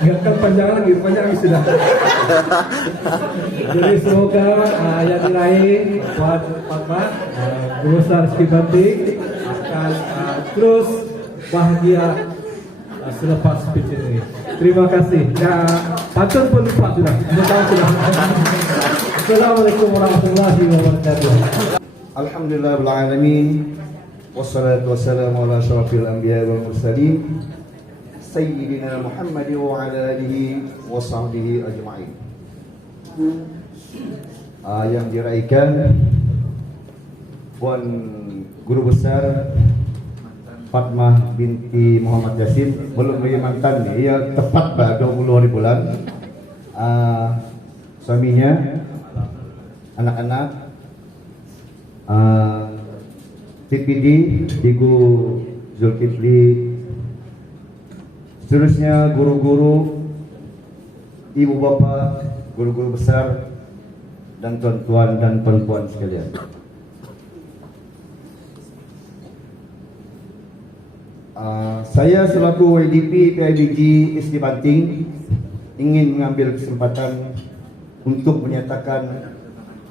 Nggak akan panjang lagi sudah. Jadi semoga yang lain buat Fatma, Guru Besar Rizky Banting akan terus bahagia selepas speech ini. Terima kasih. Ya, pantun pun lupa sudah. Assalamualaikum warahmatullahi wabarakatuh. Alhamdulillah rabbil alamin. Wassalatu wassalamu ala asyrafil anbiya wal mursalin Sayyidina Muhammad wa ala alihi wa sahbihi ajma'in. Yang diraikan Puan Guru Besar Fatmah binti Muhammad Yasin, belum lagi mantan nih, ya tepat 20 hari bulan. Suaminya, anak-anak, TPD, Ibu Zulkifli, seterusnya guru-guru, ibu bapak, guru-guru besar, dan tuan-tuan dan perempuan sekalian. Saya selaku WDP PIBG SD Banting ingin mengambil kesempatan untuk menyatakan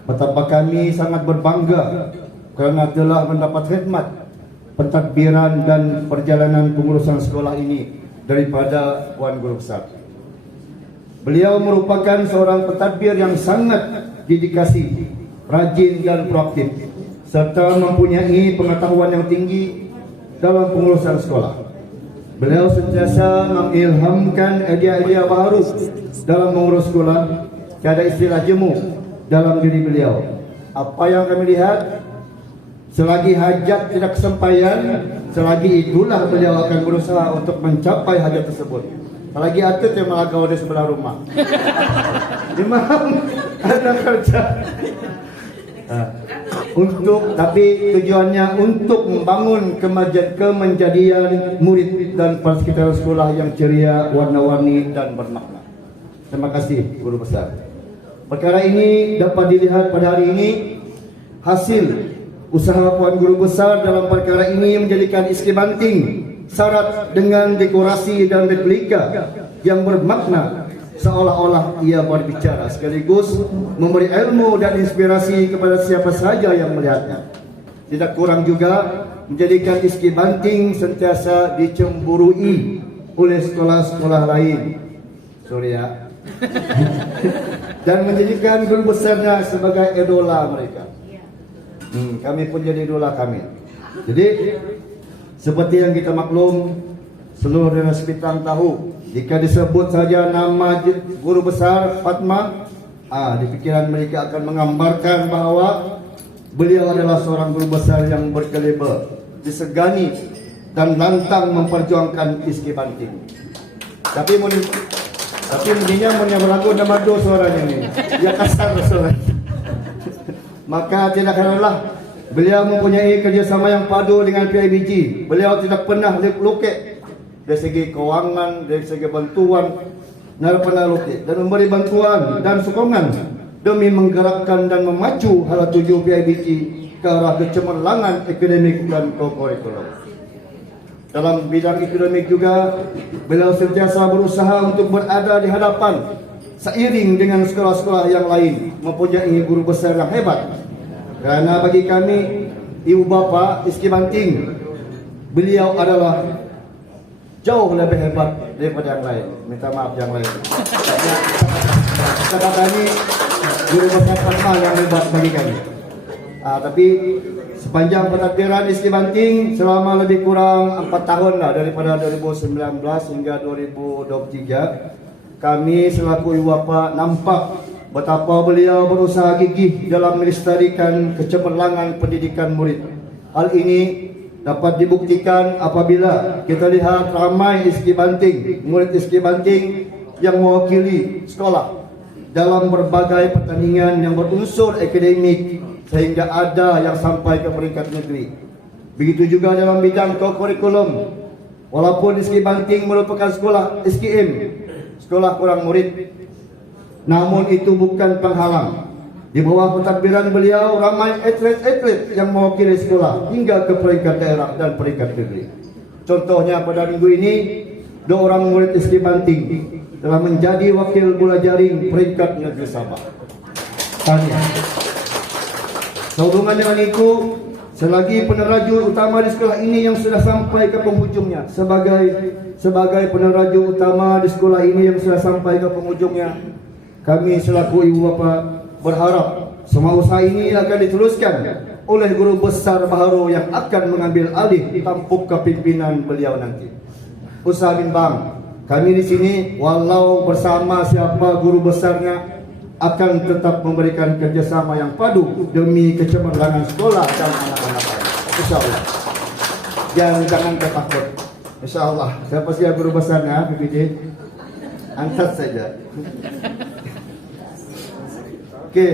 betapa kami sangat berbangga kerana telah mendapat khidmat pentadbiran dan perjalanan pengurusan sekolah ini daripada Puan Guru Besar. Beliau merupakan seorang pentadbir yang sangat dedikasi, rajin dan proaktif, serta mempunyai pengetahuan yang tinggi dalam pengurusan sekolah. Beliau sentiasa mengilhamkan idea-idea baru dalam mengurus sekolah. Tiada istilah jemu dalam diri beliau. Apa yang kami lihat, selagi hajat tidak kesampaian, selagi itulah beliau akan berusaha untuk mencapai hajat tersebut. Selagi atlet yang melagau di sebelah rumah. Memang ada kerja. Tapi tujuannya untuk membangun kemenjadian murid dan persekitaran sekolah yang ceria, warna-warni dan bermakna. Terima kasih Guru Besar. Perkara ini dapat dilihat pada hari ini hasil usaha Puan Guru Besar dalam perkara ini menjadikan SD Banting syarat dengan dekorasi dan replika yang bermakna, seolah-olah ia berbicara sekaligus memberi ilmu dan inspirasi kepada siapa saja yang melihatnya. Tidak kurang juga menjadikan SD Banting sentiasa dicemburui oleh sekolah-sekolah lain. Sorry ya. Dan menjadikan guru besarnya sebagai idola mereka. Kami pun jadi idola kami. Jadi seperti yang kita maklum, seluruh Dinas Bintang tahu, jika disebut saja nama Guru Besar Fatmah, di pikiran mereka akan menggambarkan bahawa beliau adalah seorang guru besar yang berkaliber, disegani dan lantang memperjuangkan SD Banting. Tapi mestinya berlaku nama do suaranya ini, ya kasar suaranya. Maka tidak heranlah beliau mempunyai kerjasama yang padu dengan PIBG. Beliau tidak pernah lukit dari segi keuangan, dari segi bantuan, tidak pernah lukit, dan memberi bantuan dan sokongan demi menggerakkan dan memacu hala tuju PIBG ke arah kecemerlangan akademik dan kurikulum. Dalam bidang akademik juga, beliau sentiasa berusaha untuk berada di hadapan seiring dengan sekolah-sekolah yang lain, mempunyai guru besar yang hebat. Kerana bagi kami, ibu bapa SD Banting, beliau adalah jauh lebih hebat daripada yang lain. Minta maaf yang lain. Kata kami, guru besar Fatmah yang hebat bagi kami. Tapi sepanjang pentadbiran SD Banting selama lebih kurang 4 tahun lah, daripada 2019 hingga 2023, kami selaku ibu bapa nampak betapa beliau berusaha gigih dalam melestarikan kecemerlangan pendidikan murid. Hal ini dapat dibuktikan apabila kita lihat ramai SD Banting, murid SD Banting yang mewakili sekolah dalam berbagai pertandingan yang berunsur akademik sehingga ada yang sampai ke peringkat negeri. Begitu juga dalam bidang kurikulum. Walaupun SD Banting merupakan sekolah SKM, sekolah kurang murid, namun itu bukan penghalang. Di bawah pentadbiran beliau ramai atlet-atlet yang mewakili sekolah hingga ke peringkat daerah dan peringkat negeri. Contohnya pada minggu ini dua orang murid SD Banting telah menjadi wakil bola jaring peringkat negeri Sabah. Tahniah. Sehubungan dengan itu, selagi peneraju utama di sekolah ini yang sudah sampai ke penghujungnya, sebagai peneraju utama di sekolah ini yang sudah sampai ke penghujungnya, kami selaku ibu bapa berharap semua usaha ini akan diteruskan oleh guru besar baru yang akan mengambil alih tampuk kepimpinan beliau nanti. Usaha bimbang, kami di sini walau bersama siapa guru besarnya akan tetap memberikan kerjasama yang padu demi kecemerlangan sekolah dan anak-anak kami. InsyaAllah. Jangan takut. InsyaAllah. Siapa sih guru besarnya, PPJ? Angkat saja. Oke,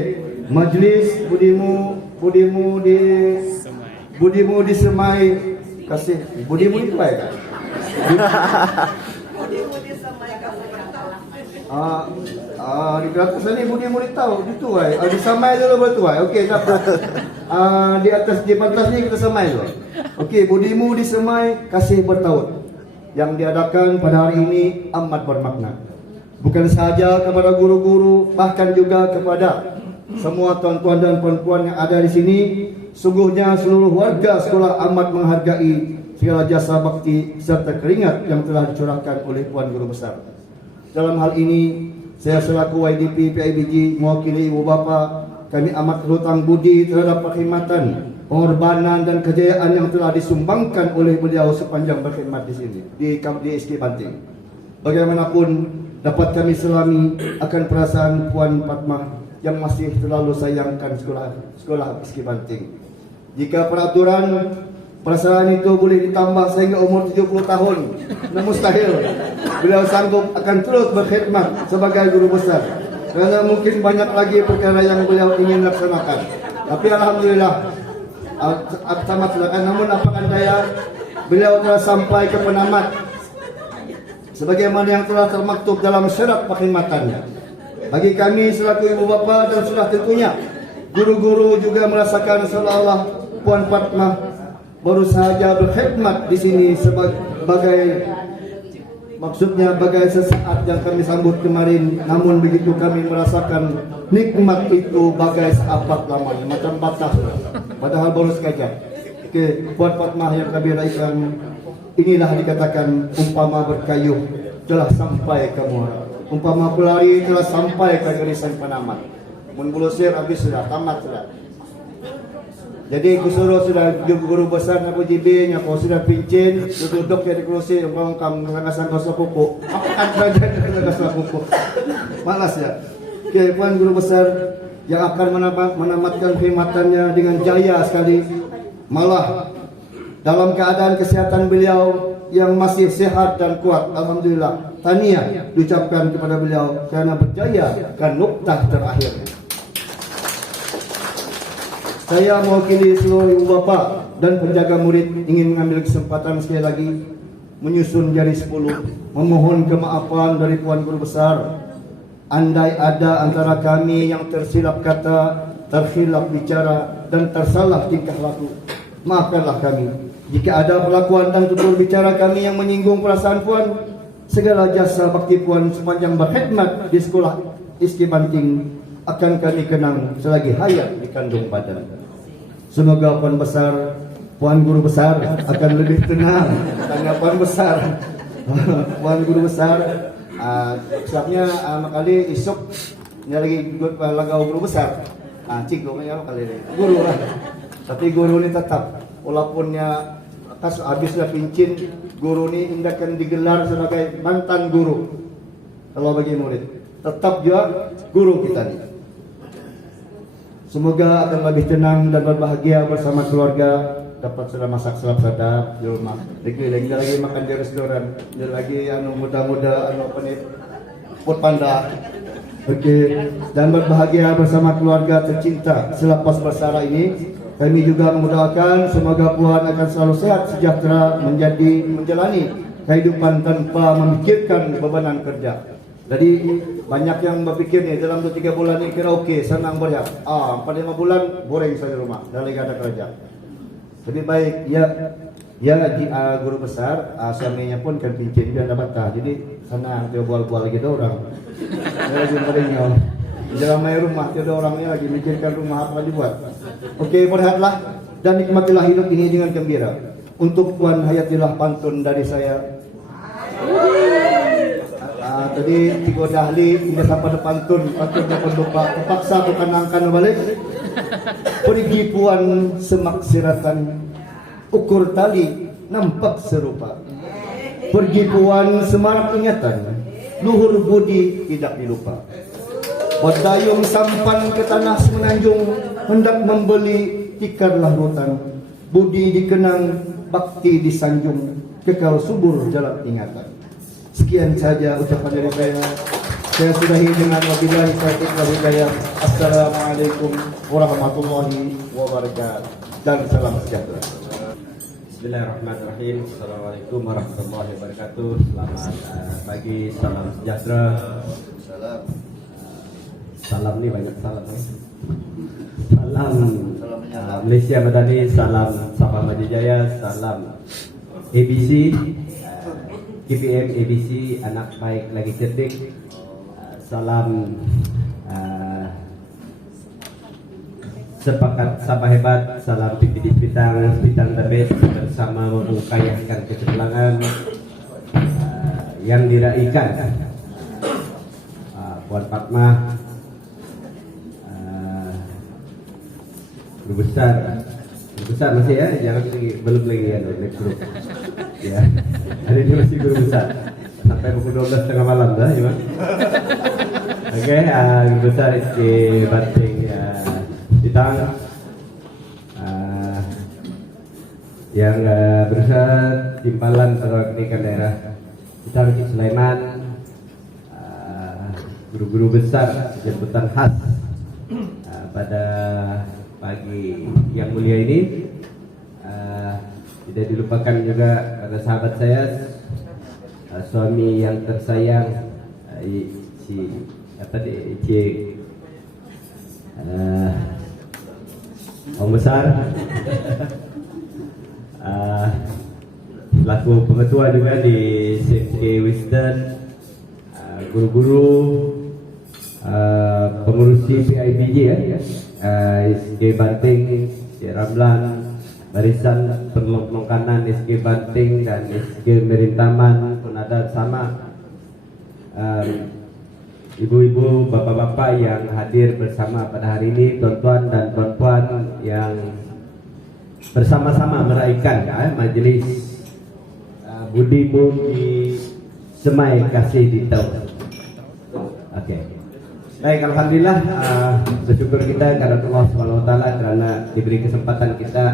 majlis budimu disemai kasih. Budimu itu baik kan? Di atas sini budi murid tahu itu wai. Di samai dulu bertuai. Okey, tak apa. Di atas di pantas ni kita semai dulu. Okey, budimu disemai kasih bertaut. Yang diadakan pada hari ini amat bermakna. Bukan sahaja kepada guru-guru, bahkan juga kepada semua tuan-tuan dan puan-puan yang ada di sini. Sungguhnya seluruh warga sekolah amat menghargai segala jasa bakti serta keringat yang telah dicurahkan oleh Puan Guru Besar. Dalam hal ini, saya selaku YDP PIBG mewakili ibu bapa, kami amat berhutang budi terhadap perkhidmatan, pengorbanan dan kejayaan yang telah disumbangkan oleh beliau sepanjang berkhidmat di sini di SK Banting. Bagaimanapun dapat kami selami akan perasaan Puan Fatmah yang masih terlalu sayangkan sekolah SK Banting. Jika perasaan itu boleh ditambah sehingga umur 70 tahun, namun mustahil beliau sanggup akan terus berkhidmat sebagai guru besar, kerana mungkin banyak lagi perkara yang beliau ingin laksanakan. Tapi alhamdulillah tamat silakan. Namun apakah daya, beliau telah sampai ke penamat sebagaimana yang telah termaktub dalam syarat perkhidmatannya. Bagi kami selaku ibu bapa dan sudah tentunya guru-guru juga merasakan seolah-olah Puan Fatmah baru sahaja berkhidmat di sini sebagai maksudnya bagai sesaat yang kami sambut kemarin, namun begitu kami merasakan nikmat itu bagai seabad lamanya, macam batas, padahal baru sekejap. Oke, Puan Fatmah yang kami raikan, inilah dikatakan umpama berkayuh telah sampai ke muara, umpama pelari telah sampai ke garisan penamat. Mun bulusir habis sudah tamat sudah. Jadi kusuruh sudah guru besar nak JB nya kau sudah pincin duduk di kursi umpama kamu ngasan gosok kuku. Apa saja dengan gosok kuku. Malas ya. Oke, Puan Guru Besar yang akan menamatkan khidmatannya dengan jaya sekali. Malah dalam keadaan kesehatan beliau yang masih sehat dan kuat, alhamdulillah. Tahniah diucapkan kepada beliau kerana berjaya ke nuktah terakhir. Saya mewakili seluruh ibu bapa dan penjaga murid ingin mengambil kesempatan sekali lagi menyusun jari 10 memohon kemaafan dari Puan Guru Besar. Andai ada antara kami yang tersilap kata, terkhilaf bicara dan tersalah tingkah laku, maafkanlah kami. Jika ada perlakuan dan tutur bicara kami yang menyinggung perasaan Puan, segala jasa bakti Puan sepanjang berkhidmat di sekolah SK Banting akan kami kenang selagi hayat di kandung badan. Semoga Puan Guru Besar akan lebih tenang. Tanya Puan Besar, Puan Guru Besar, sebabnya makali isuk ni lagi lagau Guru Besar. Cik gomanya kali ni guru lah. Tapi guru ni tetap, walaupunnya kas habislah pincin, guru ni indakan digelar sebagai mantan guru. Kalau bagi murid, tetap juga guru kita ni. Semoga akan lebih tenang dan berbahagia bersama keluarga. Dapat sudah masak selap sadap di rumah. Lagi makan di restoran. Dia lagi muda-muda apa ni put panda. Okey, dan berbahagia bersama keluarga tercinta selepas bersara ini. Kami juga mendoakan semoga Puan akan selalu sehat sejahtera menjalani kehidupan tanpa memikirkan bebanan kerja. Jadi banyak yang berfikir ni dalam 2-3 bulan ni kira okey, senang beria. 4-5 bulan boring saya di rumah, dah lagi ada kerja. Lebih baik ya Ya, guru besar, suaminya pun kan pincin dia dapat tah. Jadi senang dia bual-bual gitu orang. Dia lagi merenyol. Di dalam rumah dia ada orangnya lagi mikirkan rumah apa dibuat. Oke, berhatilah dan nikmatilah hidup ini dengan gembira. Untuk Puan Hayatilah pantun dari saya. Tadi tiga dahli hingga sampai depan pantun dapat lupa. Terpaksa bukan angkan balik. Pergi Puan semak siratan. Ukur tali nampak serupa. Pergi Puan semarak ingatan. Luhur budi tidak dilupa. Berdayung sampan ke tanah semenanjung. Hendak membeli tikarlah hutan. Budi dikenang, bakti disanjung. Kekal subur dalam ingatan. Sekian saja ucapan dari saya. Saya sudahi dengan wabillahi taufiq wal hidayah. Assalamualaikum warahmatullahi wabarakatuh. Dan salam sejahtera. Bismillahirrahmanirrahim. Assalamualaikum warahmatullahi wabarakatuh. Selamat pagi, salam sejahtera. Salam nih banyak salam nih. Salam Malaysia Madani, salam Sabah Majijaya, salam ABC, KPM ABC, anak baik lagi cerdik. Salam sepakat Sabah hebat, salam PPD Sepitang the best, bersama mengkayakan kecemerlangan yang diraikan Puan Fatma, guru besar masih ya, jangan belum lagi ya next group ya, hari ini masih guru besar sampai pukul 12 tengah malam dah ya. Oke, guru besar Rizky Banting Ditang, yang berusaha timpalan perwakilan daerah kita Rizky Sulaiman, guru-guru besar jemputan khas pada pagi yang mulia ini. Tidak dilupakan juga pada sahabat saya, suami yang tersayang, Om Besar, selaku pengetua juga di CMK Wisdom, guru-guru, pengurus PIBJ ya, SG Banting, SG Ramlan, barisan penelong kanan SG Banting dan SG Merintaman pun ada sama. Ibu-ibu, bapak-bapak yang hadir bersama pada hari ini, tuan-tuan dan puan-puan yang bersama-sama meraihkan majelis Budi Budi Semai Kasih Dito. Oke. Baik, alhamdulillah, bersyukur kita kepada Allah Subhanahu wa taala karena diberi kesempatan kita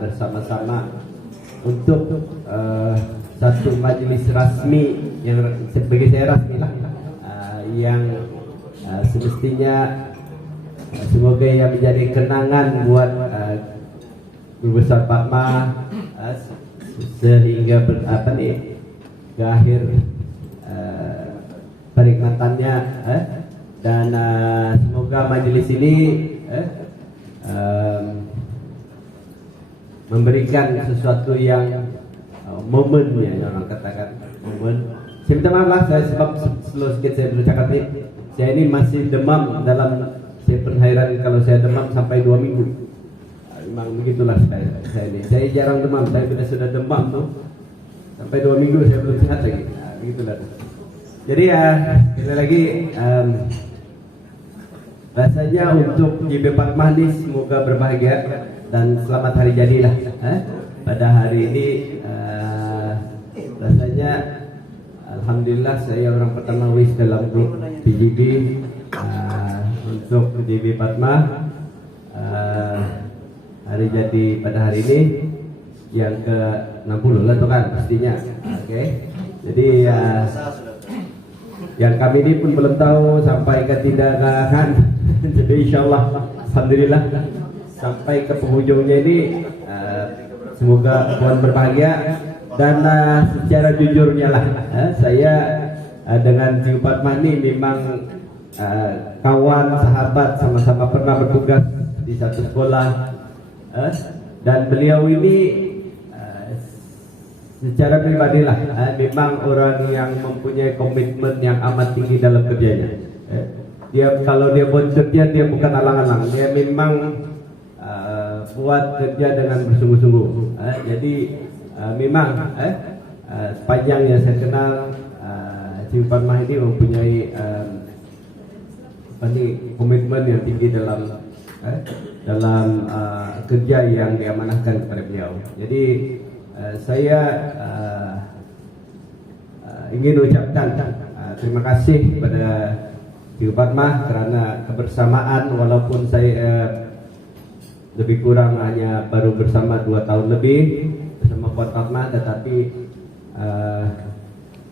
bersama-sama untuk satu majelis rasmi yang bagi saya rasmi lah, yang semestinya semoga yang menjadi kenangan buat Guru Besar Fatma sehingga ke akhir perikmatannya, dan semoga majelis ini memberikan sesuatu yang momennya, orang katakan momen. Saya minta maaf lah, sebab slow sikit saya bercakap ni. Saya ini masih demam dalam, saya penghairan kalau saya demam sampai 2 minggu. Memang begitulah saya ini. Saya jarang demam, tapi bila sudah demam tuh sampai 2 minggu saya belum sehat lagi. Begitulah. Jadi sekali lagi rasanya untuk JB Fatma ini semoga berbahagia dan selamat hari jadilah. Pada hari ini rasanya alhamdulillah saya orang pertama wish dalam grup PGB untuk JB Fatma hari jadi pada hari ini yang ke-60 lah tuh kan pastinya. Oke. Jadi yang kami ini pun belum tahu sampai ke tindakan. Jadi insyaallah alhamdulillah sampai ke penghujungnya ini semoga Tuhan berbahagia. Dan secara jujurnya lah, saya dengan Jiu Fatma ini memang kawan, sahabat, sama-sama pernah bertugas di satu sekolah, dan beliau ini secara pribadilah memang orang yang mempunyai komitmen yang amat tinggi dalam kerjanya. Dia kalau dia buat kerja dia bukan alang-alang, dia memang buat kerja dengan bersungguh-sungguh. Jadi memang sepanjang yang saya kenal Cik Fatmah ini mempunyai komitmen yang tinggi dalam kerja yang diamanahkan kepada beliau. Jadi saya ingin ucapkan terima kasih kepada Cik Fatmah kerana kebersamaan, walaupun saya lebih kurang hanya baru bersama 2 tahun lebih bersama Puan Fatmah, tetapi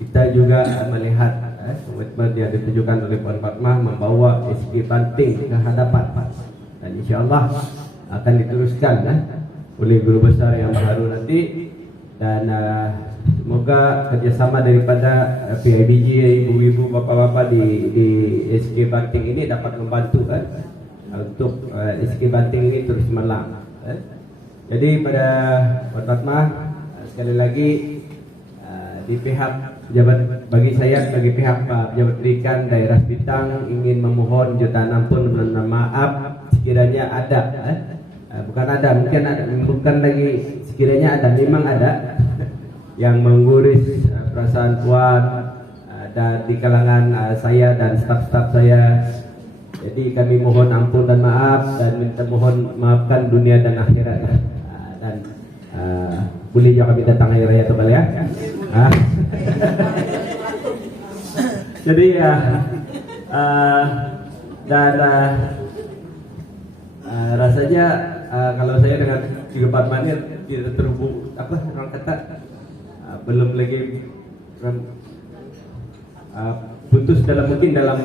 kita juga melihat komitmen yang ditunjukkan oleh Puan Fatmah membawa SK Banting ke hadapan, dan insyaAllah akan diteruskan oleh guru besar yang baru nanti, dan semoga kerjasama daripada PIBG, ibu-ibu, bapak-bapak di SK Banting ini dapat membantu untuk SK Banting ini terus melang. Jadi pada Puan Fatmah, sekali lagi di pihak pejabat, bagi saya sebagai pihak pejabat pendidikan daerah Bintang ingin memohon jutaan ampun dan maaf sekiranya ada, bukan ada, mungkin ada, bukan lagi sekiranya ada, memang ada yang mengguris perasaan Puan dan di kalangan saya dan staf-staf saya. Jadi kami mohon ampun dan maaf, dan minta mohon maafkan dunia dan akhirat. Dan boleh juga kami datang hari raya tu ya. Jadi dan rasanya kalau saya dengan Cik Fatmah ini tidak terhubung, apa orang kata belum lagi putus dalam mungkin dalam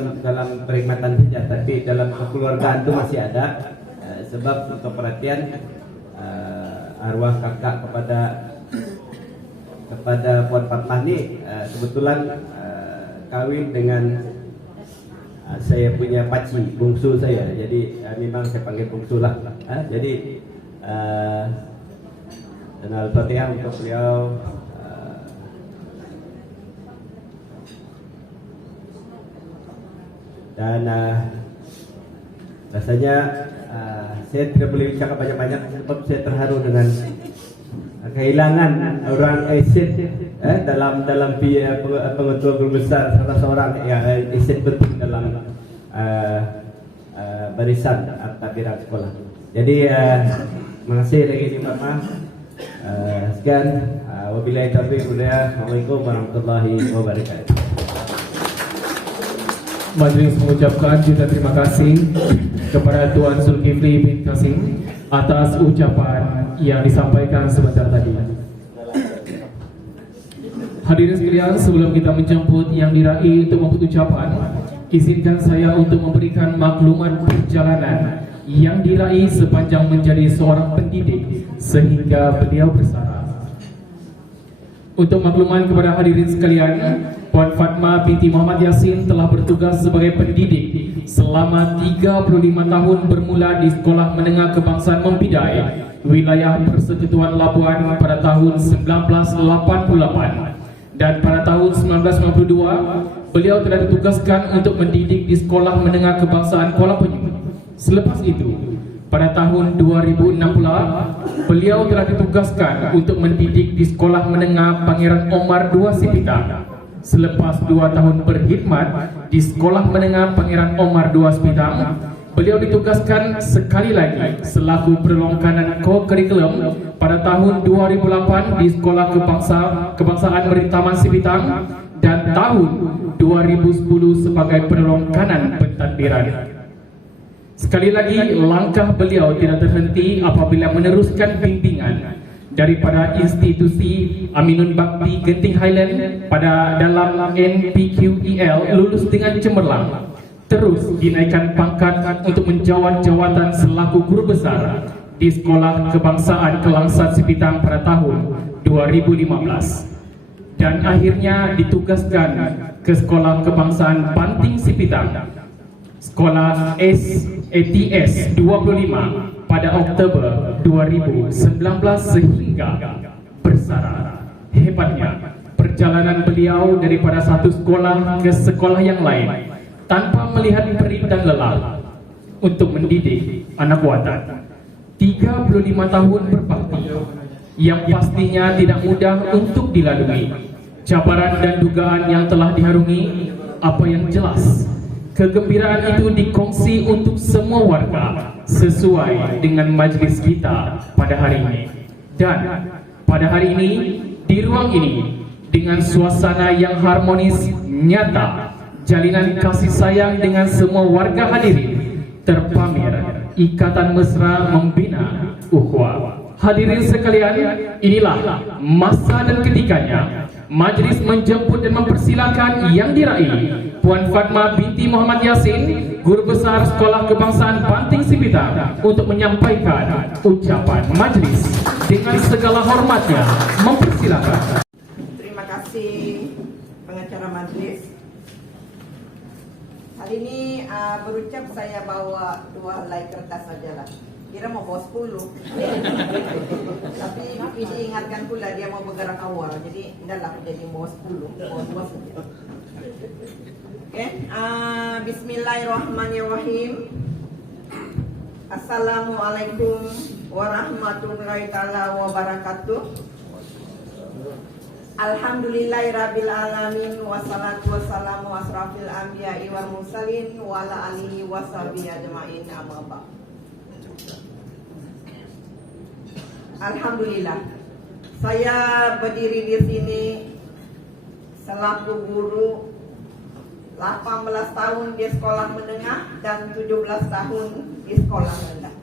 perkhidmatan saja, tapi dalam kekeluargaan itu masih ada, sebab untuk perhatian arwah kakak kepada Puan Fatmah ini kebetulan kawin dengan saya punya paci bungsu saya, jadi memang saya panggil bungsu lah. Jadi dan Al-Fatihah untuk beliau. Dan rasanya saya tidak boleh cakap banyak-banyak sebab saya terharu dengan kehilangan orang esit dalam pengetua guru besar, salah seorang yang esit penting dalam barisan takbiran sekolah. Jadi terima kasih lagi Cik Fatmah. Sekian, wabillahi taufiq wal hidayah. Assalamualaikum warahmatullahi wabarakatuh. Majlis mengucapkan juta terima kasih kepada Tuan Zulkifli bin Qasim atas ucapan yang disampaikan sebentar tadi. Hadirin sekalian, sebelum kita menjemput yang diraih untuk memberi ucapan, izinkan saya untuk memberikan maklumat perjalanan yang diraih sepanjang menjadi seorang pendidik sehingga beliau bersara. Untuk makluman kepada hadirin sekalian, Puan Fatmah binti Muhammad Yassin telah bertugas sebagai pendidik selama 35 tahun bermula di Sekolah Menengah Kebangsaan Mempidai, wilayah Persekutuan Labuan pada tahun 1988, dan pada tahun 1992 beliau telah ditugaskan untuk mendidik di Sekolah Menengah Kebangsaan Kuala Penyu. Selepas itu, pada tahun 2006 pula, beliau telah ditugaskan untuk mendidik di Sekolah Menengah Pangeran Omar II Sipitang. Selepas 2 tahun berkhidmat di Sekolah Menengah Pangeran Omar II Sipitang, beliau ditugaskan sekali lagi selaku perlongkanan co-curriculum pada tahun 2008 di Sekolah Kebangsaan Meritaman Sipitang, dan tahun 2010 sebagai perlongkanan pentadbiran. Sekali lagi, langkah beliau tidak terhenti apabila meneruskan bimbingan daripada institusi Aminun Bakti Genting Highland pada dalam NPQEL lulus dengan cemerlang, terus dinaikkan pangkat untuk menjawat jawatan selaku guru besar di Sekolah Kebangsaan Kelangsat Sipitang pada tahun 2015, dan akhirnya ditugaskan ke Sekolah Kebangsaan Banting Sipitang, Sekolah SATS 25 pada Oktober 2019 sehingga bersara. Hebatnya, perjalanan beliau daripada satu sekolah ke sekolah yang lain tanpa melihat perih dan lelah untuk mendidik anak watan. 35 tahun berbakti yang pastinya tidak mudah untuk dilalui. Cabaran dan dugaan yang telah diharungi, apa yang jelas, kegembiraan itu dikongsi untuk semua warga sesuai dengan majlis kita pada hari ini. Dan pada hari ini, di ruang ini, dengan suasana yang harmonis, nyata, jalinan kasih sayang dengan semua warga hadirin, terpamer ikatan mesra membina ukhuwah. Hadirin sekalian, inilah masa dan ketikanya majlis menjemput dan mempersilakan yang diraih Puan Fatma binti Muhammad Yasin, Guru Besar Sekolah Kebangsaan Banting Sipitang, untuk menyampaikan ucapan majlis. Dengan segala hormatnya, mempersilakan. Terima kasih pengacara majlis. Kali ini berucap saya bawa 2 helai kertas sajalah. Kira mau bawa 10. Tapi PD ingatkan pula dia mau bergerak awal. Jadi tidaklah jadi bawa 10, bawa 2 saja. Oke, bismillahirrahmanirrahim. Assalamualaikum warahmatullahi taala wabarakatuh. Alhamdulillahirabbil alamin, wassalatu wassalamu asrafil anbiya'i wal mursalin wa ala alihi washabihi ajmain, amma ba'd. Alhamdulillah, saya berdiri di sini selaku guru 18 tahun di sekolah menengah dan 17 tahun di sekolah rendah.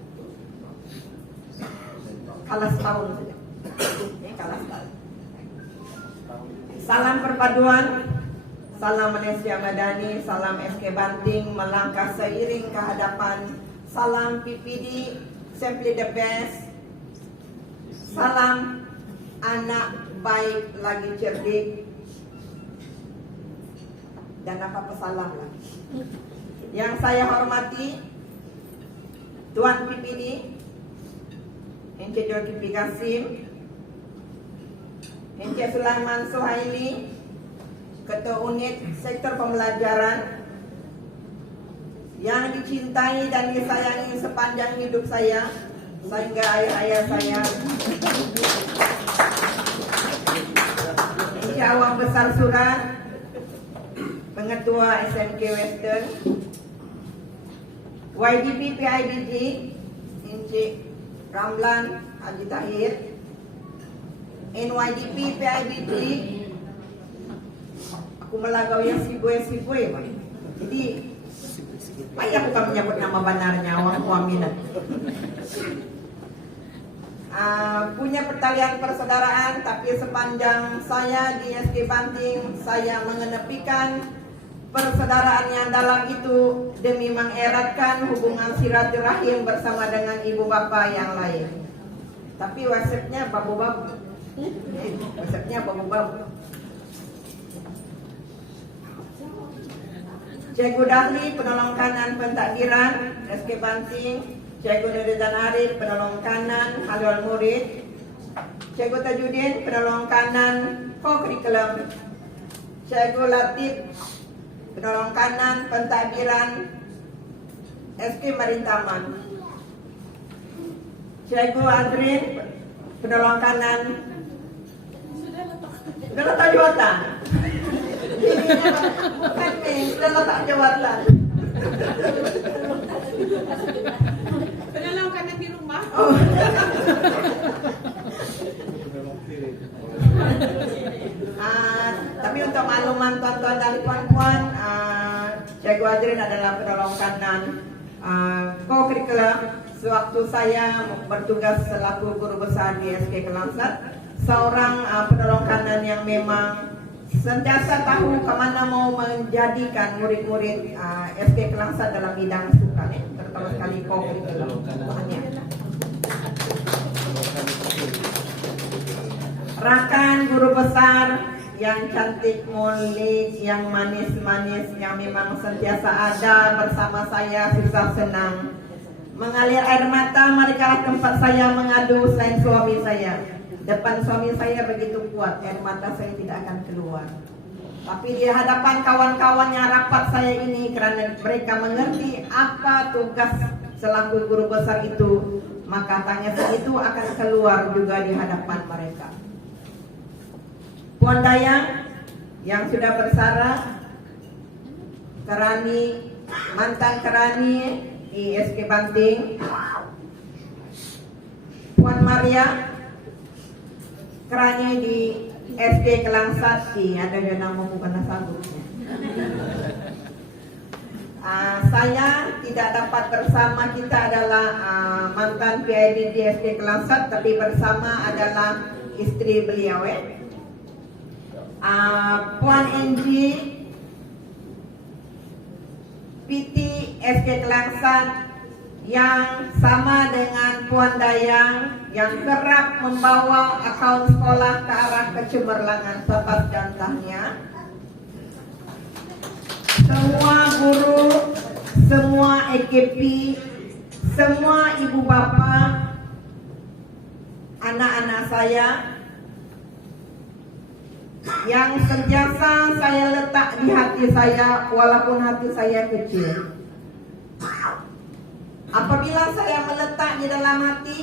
Kalah setahun saja. Kalah setahun. Salam perpaduan, salam Malaysia Madani, salam SK Banting, melangkah seiring ke hadapan, salam PPD, simply the best, salam anak baik lagi cerdik, dan apa salam lagi. Yang saya hormati Tuan PPD, Encik Zulkifli Qasim, Encik Sulaiman Suhaili, Ketua Unit Sektor Pembelajaran, yang dicintai dan disayangi sepanjang hidup saya, sehingga ayah-ayah saya, Encik Awang Besar Surat, Pengetua SMK Western, YDP PIDG, Encik Ramlan Haji Tahir, NYDP PIDG, aku melagau yang sibue-sibue, jadi payah bukan menyebut nama benarnya, awak Aminah. Punya pertalian persaudaraan, tapi sepanjang saya di SK Banting, saya mengenepikan persaudaraan yang dalam itu demi mengeratkan hubungan silaturahim bersama dengan ibu bapa yang lain. Tapi WhatsApp-nya babu-babu. WhatsApp-nya babu-babu. Cikgu Dahli, penolong kanan pentakbiran SK Banting. Cikgu Nuridan Arif, penolong kanan Halal Murid. Cikgu Tajudin, penolong kanan Co-Curriculum. Cikgu Latif, penolong kanan pentadbiran SK Marintaman. Cikgu Azrin, penolong kanan. Sudah letak jawatan. Bukan nih, sudah letak jawatan. Penolong kanan di rumah. Oh. Tapi untuk makluman tuan-tuan dan puan-puan, Cikgu Azrin adalah penolong kanan Co-Curriculum sewaktu saya bertugas selaku guru besar di SK Kelansat. Seorang penolong kanan yang memang sentiasa tahu kemana mau menjadikan murid-murid SK Kelansat dalam bidang sukan, terutama sekali Co-Curriculum. Rakan guru besar yang cantik mulik, yang manis-manis, yang memang sentiasa ada bersama saya, susah senang, mengalir air mata manakala tempat saya mengadu selain suami saya. Depan suami saya begitu kuat, air mata saya tidak akan keluar. Tapi di hadapan kawan-kawan yang rapat saya ini, karena mereka mengerti apa tugas selaku guru besar itu, maka tangisan itu akan keluar juga di hadapan mereka. Puan Dayang yang sudah bersara, Kerani, mantan Kerani di SK Banting, Puan Maria, Kerani di SK Kelangsati, ada yang nama bukan sabutnya. Saya tidak dapat bersama, kita adalah mantan PID di SK Kelangsat, tapi bersama adalah istri beliau. Puan Enji, PT SK Kelangsat, yang sama dengan Puan Dayang yang kerap membawa akaun sekolah ke arah kecemerlangan sebab contohnya. Semua guru, semua EKP, semua ibu bapa, anak-anak saya yang sentiasa saya letak di hati saya walaupun hati saya kecil. Apabila saya meletak di dalam hati,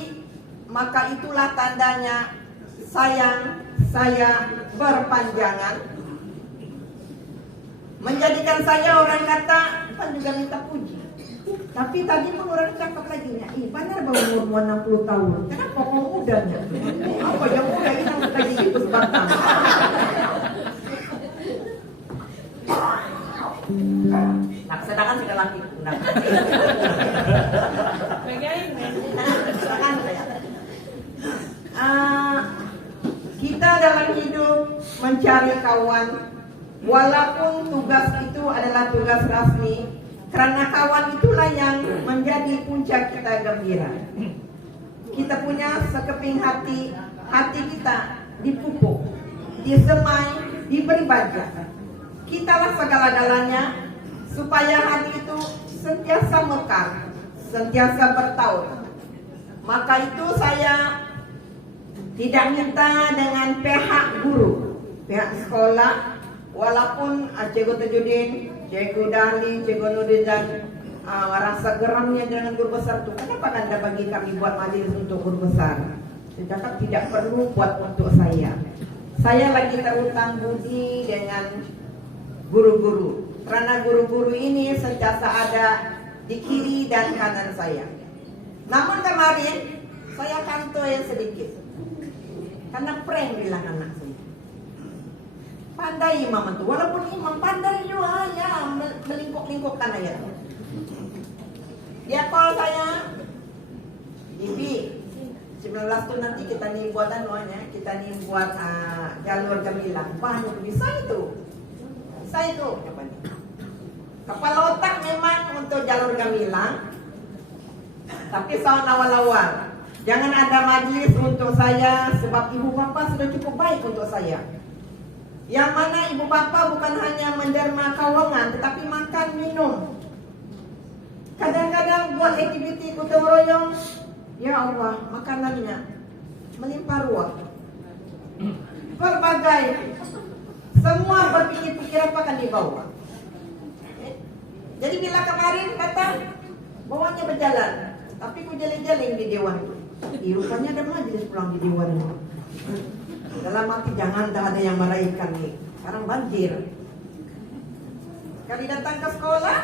maka itulah tandanya sayang saya berpanjangan. Menjadikan saya orang kata, kan juga minta puji. Tapi tadi pun orang cakap lagi, benar bahwa umur 60 tahun. Kenapa kok mudanya? Apa yang muda ini harus lagi gitu sebatang. Nah, sedangkan sudah laki. Kita dalam hidup mencari kawan, walaupun tugas itu adalah tugas rasmi, karena kawan itulah yang menjadi puncak kita gembira. Kita punya sekeping hati, hati kita dipupuk, disemai, diberi baja. Kitalah segala-galanya supaya hati itu sentiasa mekar, sentiasa bertaut. Maka itu saya tidak minta dengan pihak guru, pihak sekolah, walaupun Cikgu Tajudin, Cikgu Dahli, Cikgu Nurdizan rasa geramnya dengan guru besar itu. Kenapa Anda bagi kami buat majelis untuk guru besar? Saya cakap tidak perlu buat untuk saya. Saya lagi terhutang budi dengan guru-guru, karena guru-guru ini sentiasa ada di kiri dan kanan saya. Namun kemarin saya kantoi sedikit, karena prank bilang anak saya. Pandai imam itu, walaupun imam pandai juga ya melingkuk-lingkukkan ayat. Dia call saya, Bibi, 19 tuh nanti kita nih buat anuanya, kita nih buat jalur gemilang. Banyak bisa itu. Bisa itu. Kepala otak memang untuk jalur gemilang, tapi soal awal-awal. Jangan ada majelis untuk saya, sebab ibu bapa sudah cukup baik untuk saya. Yang mana ibu bapa bukan hanya menderma kawangan, tetapi makan, minum. Kadang-kadang buat aktiviti gotong royong, ya Allah, makanannya melimpah ruah. Berbagai, semua berpikir-pikir apa akan dibawa. Jadi bila kemarin kata bawanya berjalan, tapi ku jalan-jalan di dewan. Rupanya ada majelis pulang di dewan. Dalam hati jangan ada yang meraihkan nih. Sekarang banjir. Kali datang ke sekolah,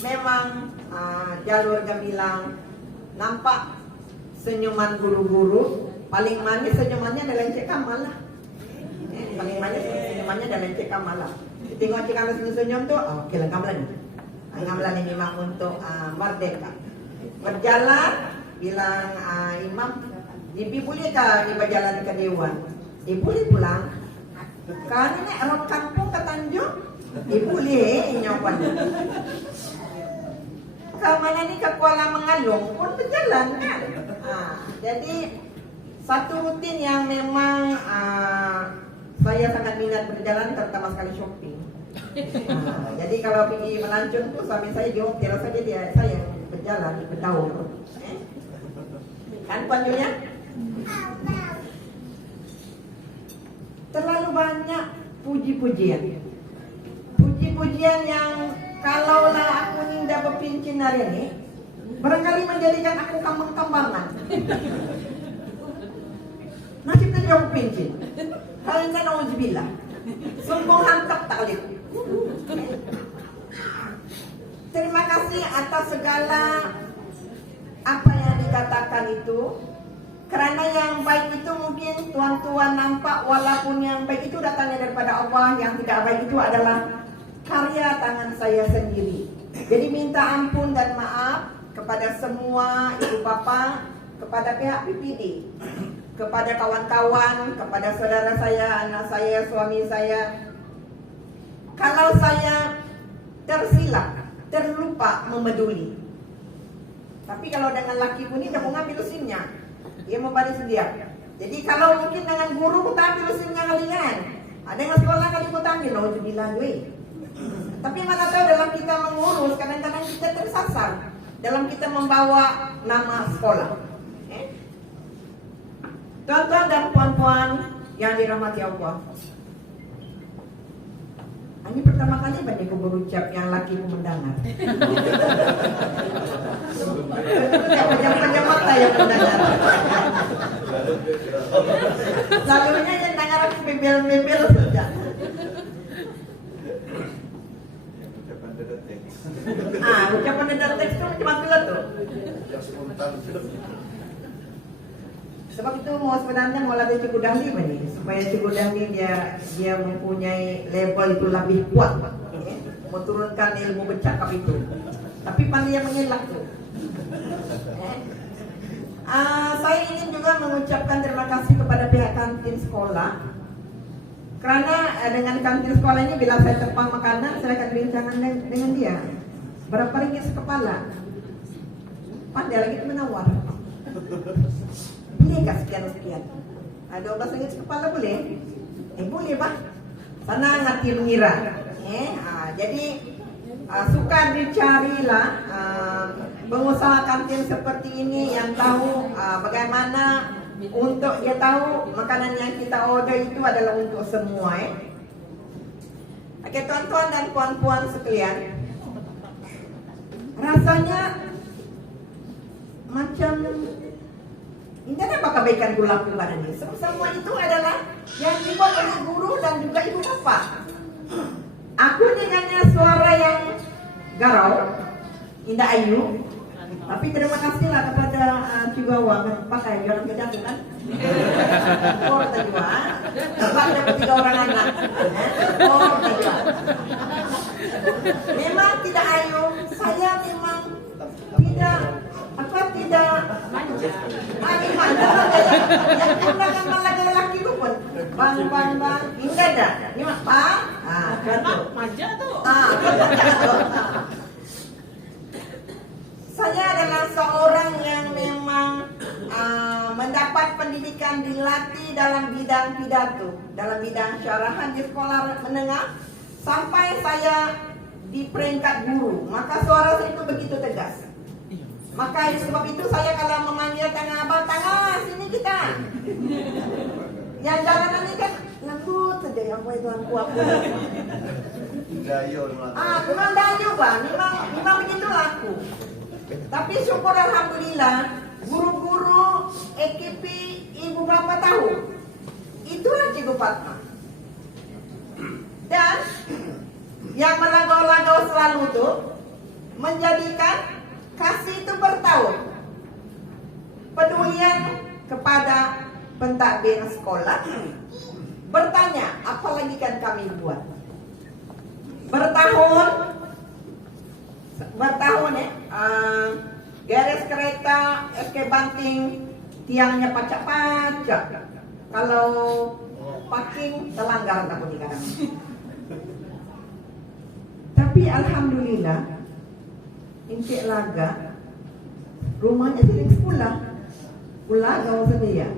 memang jalur gemilang, nampak senyuman guru-guru. Paling manis senyumannya adalah Cik Kamal lah. Paling manis senyumannya adalah Cik Kamal lah. Tengok Cik Kamal senyum tuh, oke lah Kamal ni. Kamal ni memang untuk merdeka. Berjalan, bilang imam, Bibi bolehkah ni berjalan ke dewan? Boleh pulang. Kan ini orang kampung ke Tanjung, boleh nyawan. Kemana ni ke Kuala Mengalung pun berjalan kan. Jadi satu rutin yang memang saya sangat minat berjalan, terutama sekali shopping. Jadi kalau pergi melancong tuh suami saya di hotel saja, dia saya berjalan berdaur. Kan Puan Julia? terlalu banyak puji-pujian. Puji-pujian yang kalaulah aku ninda berpincin hari ini, barangkali menjadikan aku kambang-kambangan. Nasibnya juga berpincin. Kalian kan nauzubillah. Sungguh hantak taklid. Terima kasih atas segala apa yang dikatakan itu. Karena yang baik itu mungkin tuan-tuan nampak, walaupun yang baik itu datangnya daripada Allah, yang tidak baik itu adalah karya tangan saya sendiri. Jadi minta ampun dan maaf kepada semua ibu bapa, kepada pihak PPD, kepada kawan-kawan, kepada saudara saya, anak saya, suami saya. Kalau saya tersilap, terlupa memeduli. Tapi kalau dengan laki pun ini dia mau ngambil SIM-nya, dia mau baris dia. Jadi kalau mungkin dengan guru kita ambil SIM-nya kalian, ada yang sekolah kali kita ambil, nauzubillah gue. Tapi mana tahu dalam kita mengurus, kadang-kadang kita tersasar dalam kita membawa nama sekolah. Tuan-tuan dan puan-puan yang dirahmati Allah. Ini pertama kali banyak aku berucap yang laki pun mendengar. Pejam-pejam mata yang mendengar. Lalunya yang dengar aku bebel-bebel saja. Ucapan dalam teks itu macam apa tuh? Sebab itu mau sebenarnya mau latih Cikgu Dahli nih, supaya Cikgu Dahli dia mempunyai label itu lebih kuat, mau turunkan ilmu bercakap itu. Tapi pandai yang mengelak tuh. Saya ingin juga mengucapkan terima kasih kepada pihak kantin sekolah, karena dengan kantin sekolah ini bila saya tepang makanan, saya akan bincangkan dengan dia. Berapa ringgit sekepala? Pandai lagi menawar. Boleh kah sekian-sekian? 12 ringgit sekepala boleh? Boleh bah. Sana ngati mengira. Jadi suka dicarilah pengusaha kantin seperti ini yang tahu bagaimana untuk dia tahu makanan yang kita order itu adalah untuk semua. Oke, tuan-tuan dan puan-puan sekalian, rasanya macam ini apa kebaikan ku lakukan ini? Semua itu adalah yang dibuat oleh guru dan juga ibu bapak. Aku dengannya suara yang garau, indah ayu. Tapi terima kasihlah kepada Chihuahua pakai jalan kedap kan. Orang tajwa, dapat 3 orang anak. Orang tajwa. Memang tidak ayu, saya memang tidak manja. Yang gunakan malah laki itu pun bang, enggak ada. Ini mah bang, manja tuh. Saya adalah seorang yang memang mendapat pendidikan dilatih dalam bidang pidato, dalam bidang syarahan di sekolah menengah, sampai saya di peringkat guru. Maka suara saya itu begitu tegas. Maka sebab itu saya kalau memanggil tangan abang, tangan sini kita. Yang jalanan ini kan lembut saja yang punya tuanku aku. Memang dayu bang, memang begitu laku. Tapi syukur alhamdulillah, guru-guru, EKP, ibu bapak tahu. Itulah Cikgu Fatma. Dan yang melagau-lagau selalu itu menjadikan kasih itu bertahun. Pedulian kepada pentadbir sekolah. Bertanya, apa lagi kan kami buat? Bertahun garis kereta, SK banting, tiangnya pacak-pacak. Kalau parking terlanggar tak boleh kadang. Tapi alhamdulillah, Encik Laga rumahnya sering sekolah. Laga sedia.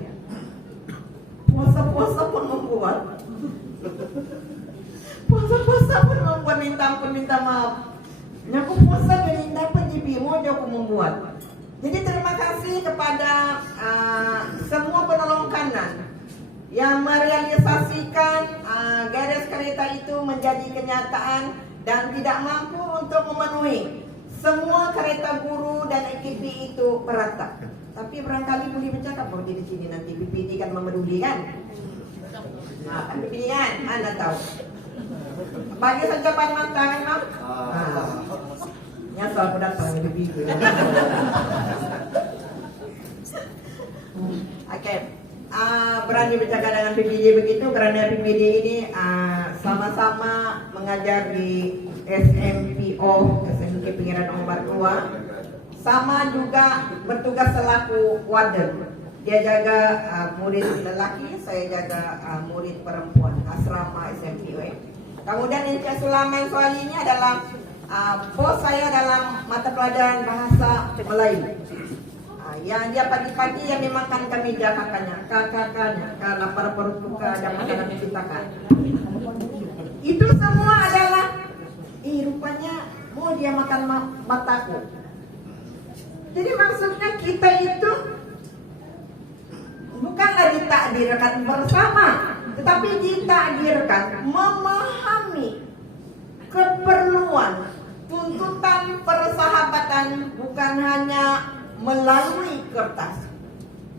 Puasa-puasa pun membuat. Puasa-puasa pun membuat minta ampun, minta maaf. Aku puasa dari dapat JPMO aku membuat. Jadi terima kasih kepada semua penolong kanan yang merealisasikan garis kereta itu menjadi kenyataan dan tidak mampu untuk memenuhi semua kereta guru dan EKP itu merata. Tapi barangkali boleh bercakap di sini nanti PPD kan memeduli kan? Kan PPD kan? Anda tahu. Bagi sencapan mata kan, Mam? Nyasar aku datang di PPD. Oke. Berani bercakap dengan PPD begitu karena PPD ini sama-sama mengajar di SMPO, SMK Pengiran Nomor 2. Sama juga bertugas selaku warden. Dia jaga murid lelaki, saya jaga murid perempuan asrama SMPO. Kemudian Encik Sulaiman Suali ini adalah bos saya dalam mata pelajaran bahasa Melayu. Yang dia pagi-pagi yang memakan kemeja kakaknya karena para pertuka dan makanan menciptakan. Itu semua adalah rupanya mau dia makan mataku. Jadi maksudnya kita itu bukanlah ditakdirkan bersama, tetapi ditakdirkan memahami keperluan tuntutan persahabatan bukan hanya melalui kertas,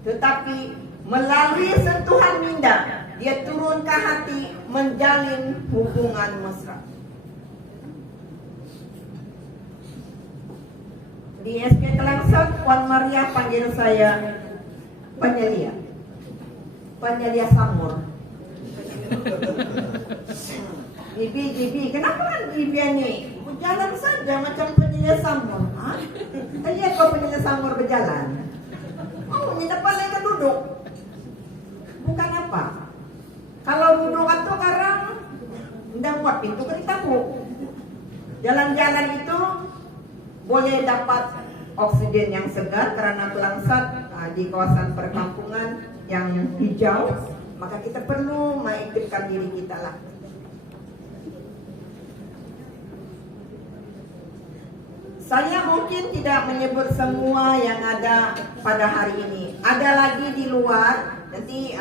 tetapi melalui sentuhan minda dia turun ke hati menjalin hubungan mesra. Di SP Kelangsat, Puan Maria panggil saya penyelia Samur. Bibi, kenapa kan Bibi ini berjalan saja macam penyelia Samur? Lihat kau penyelia Samur berjalan. Oh, ini depan lagi duduk. Bukan apa? Kalau duduk atau karang, tidak buat pintu keretaku. Jalan-jalan itu boleh dapat oksigen yang segar karena Kelangsat di kawasan perkampungan yang hijau, maka kita perlu mengaktifkan diri kita lah. Saya mungkin tidak menyebut semua yang ada pada hari ini. Ada lagi di luar. Nanti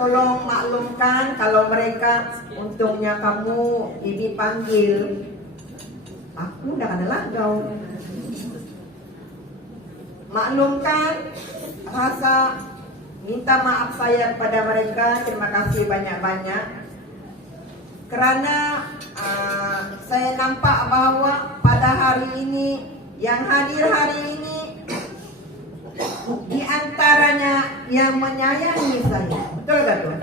tolong maklumkan kalau mereka untungnya kamu Bibi panggil. Aku udah ada lagau. Maklumkan rasa minta maaf saya kepada mereka. Terima kasih banyak-banyak. Karena saya nampak bahwa pada hari ini yang hadir hari ini di antaranya yang menyayangi saya. Betul gak tuh?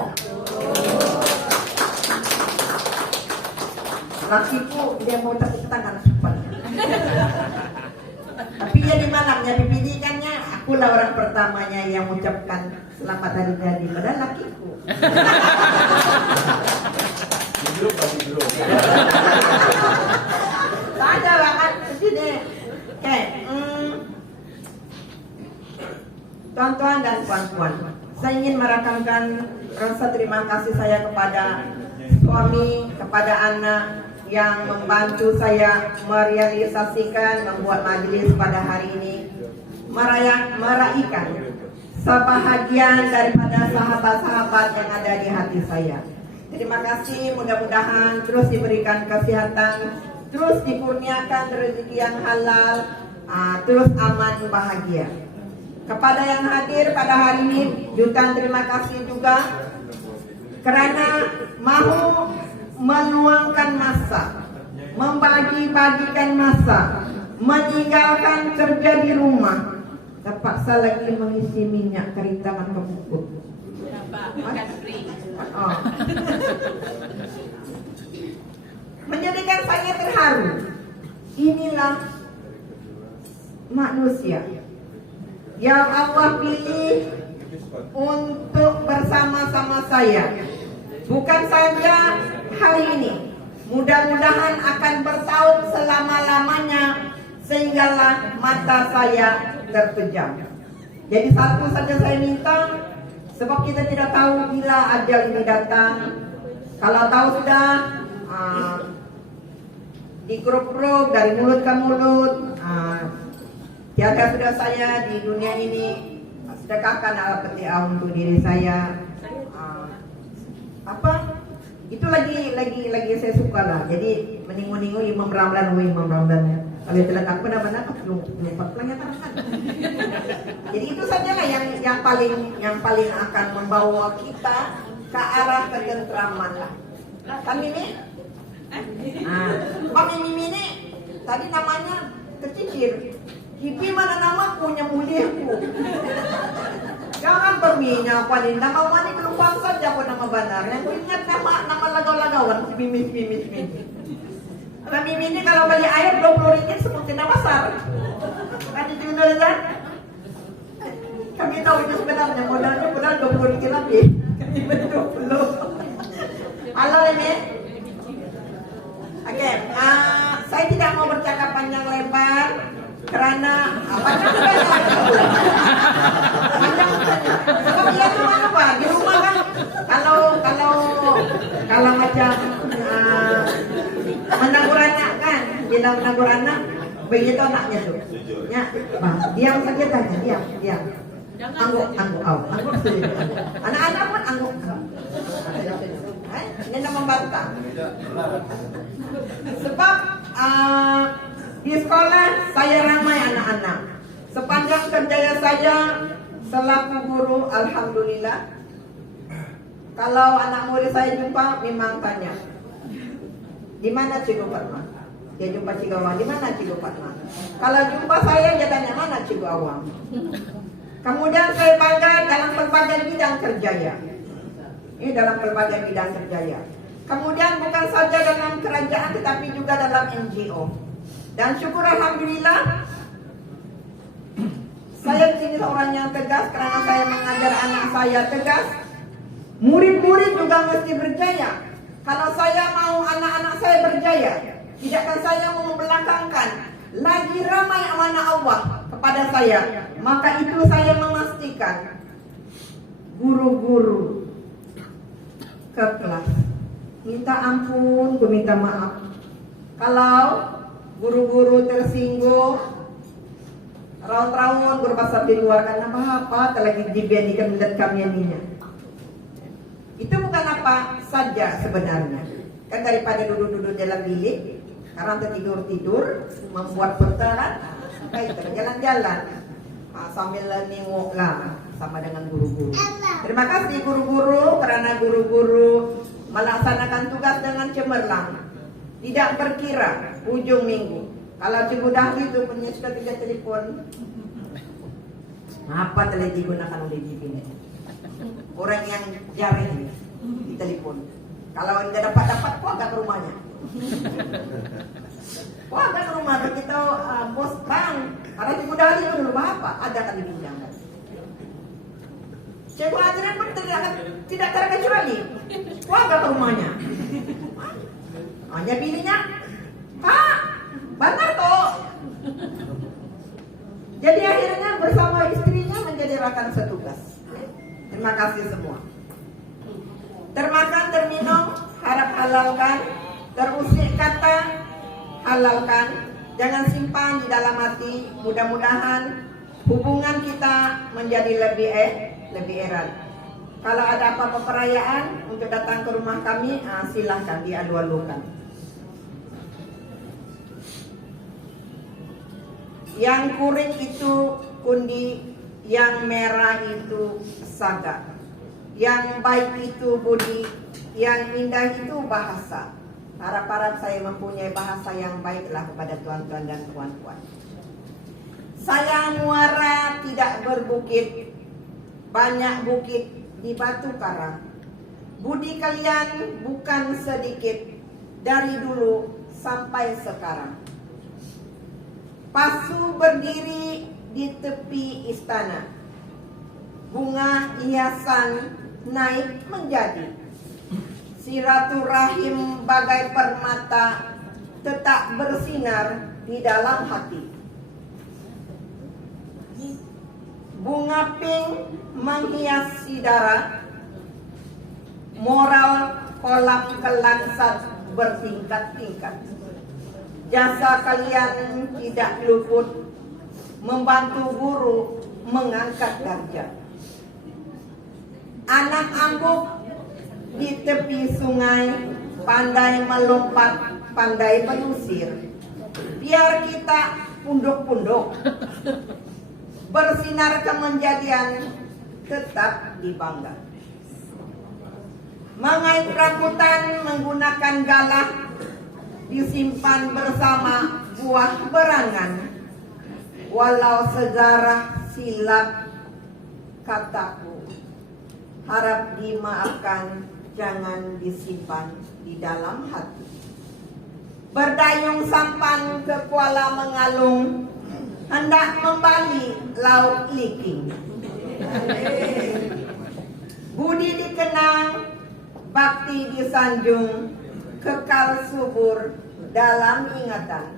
Lakiku dia mau tepuk tangan supaya. Tapi ya di malamnya bibidikannya akulah orang pertamanya yang mengucapkan selamat hari jadi pada lakiku. Ada banget sini. Oke. Tuan-tuan dan puan-puan, saya ingin merakamkan rasa terima kasih saya kepada suami, kepada anak yang membantu saya merealisasikan membuat majelis pada hari ini, meraihkan sebahagian daripada sahabat-sahabat yang ada di hati saya. Terima kasih, mudah-mudahan terus diberikan kesehatan, terus dikurniakan rezeki yang halal, terus aman bahagia. Kepada yang hadir pada hari ini, jutaan terima kasih juga kerana mahu meluangkan masa, membagi-bagikan masa, meninggalkan kerja di rumah, terpaksa lagi mengisi minyak kerintangan ke pupuk. Menjadikan saya terharu. Inilah manusia yang Allah pilih untuk bersama-sama saya. Bukan saja hari ini, mudah-mudahan akan bertahun selama-lamanya sehinggalah mata saya terpejam. Jadi satu saja saya minta, sebab kita tidak tahu bila ajal ini datang. Kalau tahu sudah di grup-grup dari mulut ke mulut, tiada sudah saya di dunia ini, sedekahkan ala peti untuk diri saya. apa itu lagi saya suka lah. Jadi meningu-ningu Imam Ramlan. Kalau yang telah aku benar-benar lupa pelanggan. Jadi itu sajalah yang paling akan membawa kita ke arah ketentraman lah. Kan ini? Pak Mimi ini tadi namanya kecicir. Hipi mana nama punya muliaku. Jangan berminyak paling nama wani keluar saja pun nama benar. Yang ingat nama lagaw-lagawan Mimi. Kalau Mimi ini kalau beli air 20 ringgit seperti nama besar. Kan itu kan? Kami tahu itu sebenarnya modalnya 20 ringgit lebih. Kami betul. Halo ini. Oke, saya tidak mau bercakap panjang lebar karena sebab dia cuma apa di rumah kan kalau macam menegur anak kan, bila menegur anak begitu anaknya tuh ya, diam saja tanya, diam angguk anak-anak pun angguk ini nama membantah sebab di sekolah saya ramai anak-anak. Sepanjang kerjaya saya selaku guru, alhamdulillah. Kalau anak murid saya jumpa, memang tanya, di mana Cikgu Fatma? Dia jumpa Cikgu Awang, di mana Cikgu Fatma? Kalau jumpa saya, dia tanya mana Cikgu Awang? Kemudian saya bangga dalam berbagai bidang kerjaya. Ini dalam berbagai bidang kerjaya. Kemudian bukan saja dalam kerajaan, tetapi juga dalam NGO. Dan syukur alhamdulillah saya ini seorang yang tegas karena saya mengajar anak saya tegas. Murid-murid juga mesti berjaya. Kalau saya mau anak-anak saya berjaya, tidakkan saya mau membelakangkan lagi ramai amanah Allah kepada saya. Maka itu saya memastikan guru-guru ke kelas minta ampun, gue minta maaf. Kalau guru-guru tersinggung, raut-raut berbahasa di luar karena apa lagi dibandingkan mendat kami ininya. Itu bukan apa saja sebenarnya. Kan daripada duduk-duduk dalam bilik, karena tertidur-tidur, membuat putaran, baik jalan-jalan sambil nengok lah sama dengan guru-guru. Terima kasih guru-guru karena guru-guru melaksanakan tugas dengan cemerlang. Tidak berkira ujung minggu. Kalau Cikgu Dahli itu punya suka 3 telepon. Apa telah digunakan oleh ini? Orang yang jaring di telepon. Kalau tidak dapat, kok agak ke rumahnya. Kok agak ke rumah kita bos bang. Karena Cikgu Dahli itu dulu apa? Ada kan dibincangkan. Cikgu Adrian pun tidak terkecuali. Kok agak ke rumahnya. Hanya pilihnya, Pak, benar toh. Jadi akhirnya bersama istrinya menjadi rekan setugas. Terima kasih semua. Termakan, terminum, harap halalkan. Terusik kata, halalkan. Jangan simpan di dalam hati. Mudah-mudahan hubungan kita menjadi lebih erat. Kalau ada apa-apa perayaan untuk datang ke rumah kami, silahkan dialu-alukan. Yang kuring itu kundi, yang merah itu saga, yang baik itu budi, yang indah itu bahasa. Harap-harap saya mempunyai bahasa yang baiklah kepada tuan-tuan dan puan-puan. Saya muara tidak berbukit, banyak bukit di batu karang. Budi kalian bukan sedikit, dari dulu sampai sekarang. Pasu berdiri di tepi istana. Bunga hiasan naik menjadi. Silaturahim bagai permata tetap bersinar di dalam hati. Bunga pink menghiasi darah. Moral kolam kelansat bertingkat-tingkat. Jasa kalian tidak luput membantu guru mengangkat darjat. Anak angguk di tepi sungai, pandai melompat, pandai menyusir. Biar kita punduk-punduk, bersinar kemenjadian tetap dibangga. Mengait rambutan menggunakan galah, disimpan bersama buah berangan. Walau sejarah silap kataku, harap dimaafkan, jangan disimpan di dalam hati. Berdayung sampan ke Kuala Mengalung, hendak membalik Laut Liking. Budi dikenang, bakti disanjung, kekal subur dalam ingatan.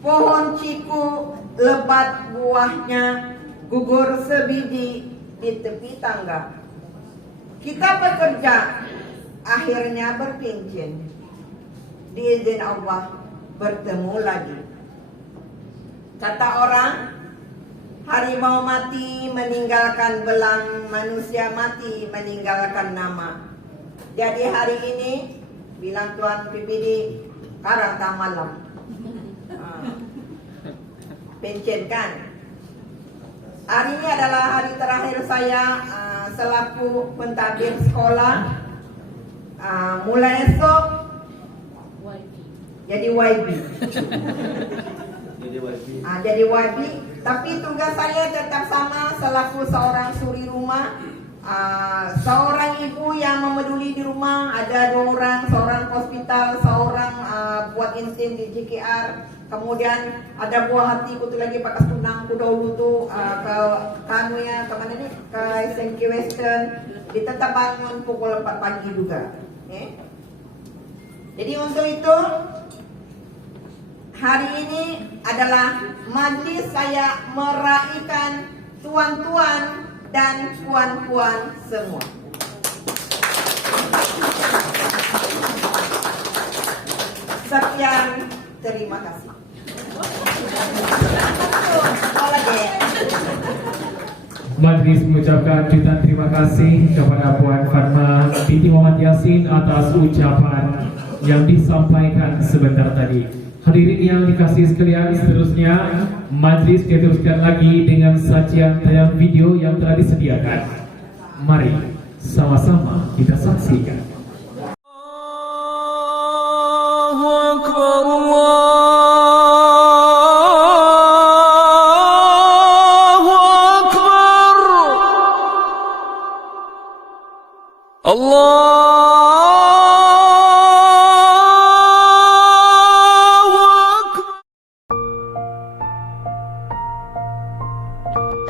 Pohon ciku lebat buahnya, gugur sebiji di tepi tangga. Kita bekerja, akhirnya berpincin. Diizin Allah bertemu lagi. Kata orang, harimau mati meninggalkan belang, manusia mati meninggalkan nama. Jadi hari ini, bilang Tuan PPD, karata malam. Pencen kan? Hari ini adalah hari terakhir saya selaku pentadbir sekolah. Mulai esok jadi YB. Jadi YB. Tapi tugas saya tetap sama selaku seorang suri rumah. Seorang ibu yang memeduli di rumah, ada 2 orang, seorang hospital, seorang buat insin di JKR. Kemudian ada buah hatiku tu lagi pakai tunang ku dahulu tu ke kanu ya, ke mana ni, ke SMK Western. Dia tetap bangun pukul 4 pagi juga. Jadi untuk itu hari ini adalah majlis saya meraihkan tuan-tuan dan puan-puan semua. Sekian, terima kasih. Majlis mengucapkan jutaan terima kasih kepada Puan Fatma binti Muhammad Yassin atas ucapan yang disampaikan sebentar tadi. Hadirin yang dikasihi sekalian, seterusnya majlis diteruskan lagi dengan sajian tayang video yang telah disediakan. Mari sama-sama kita saksikan.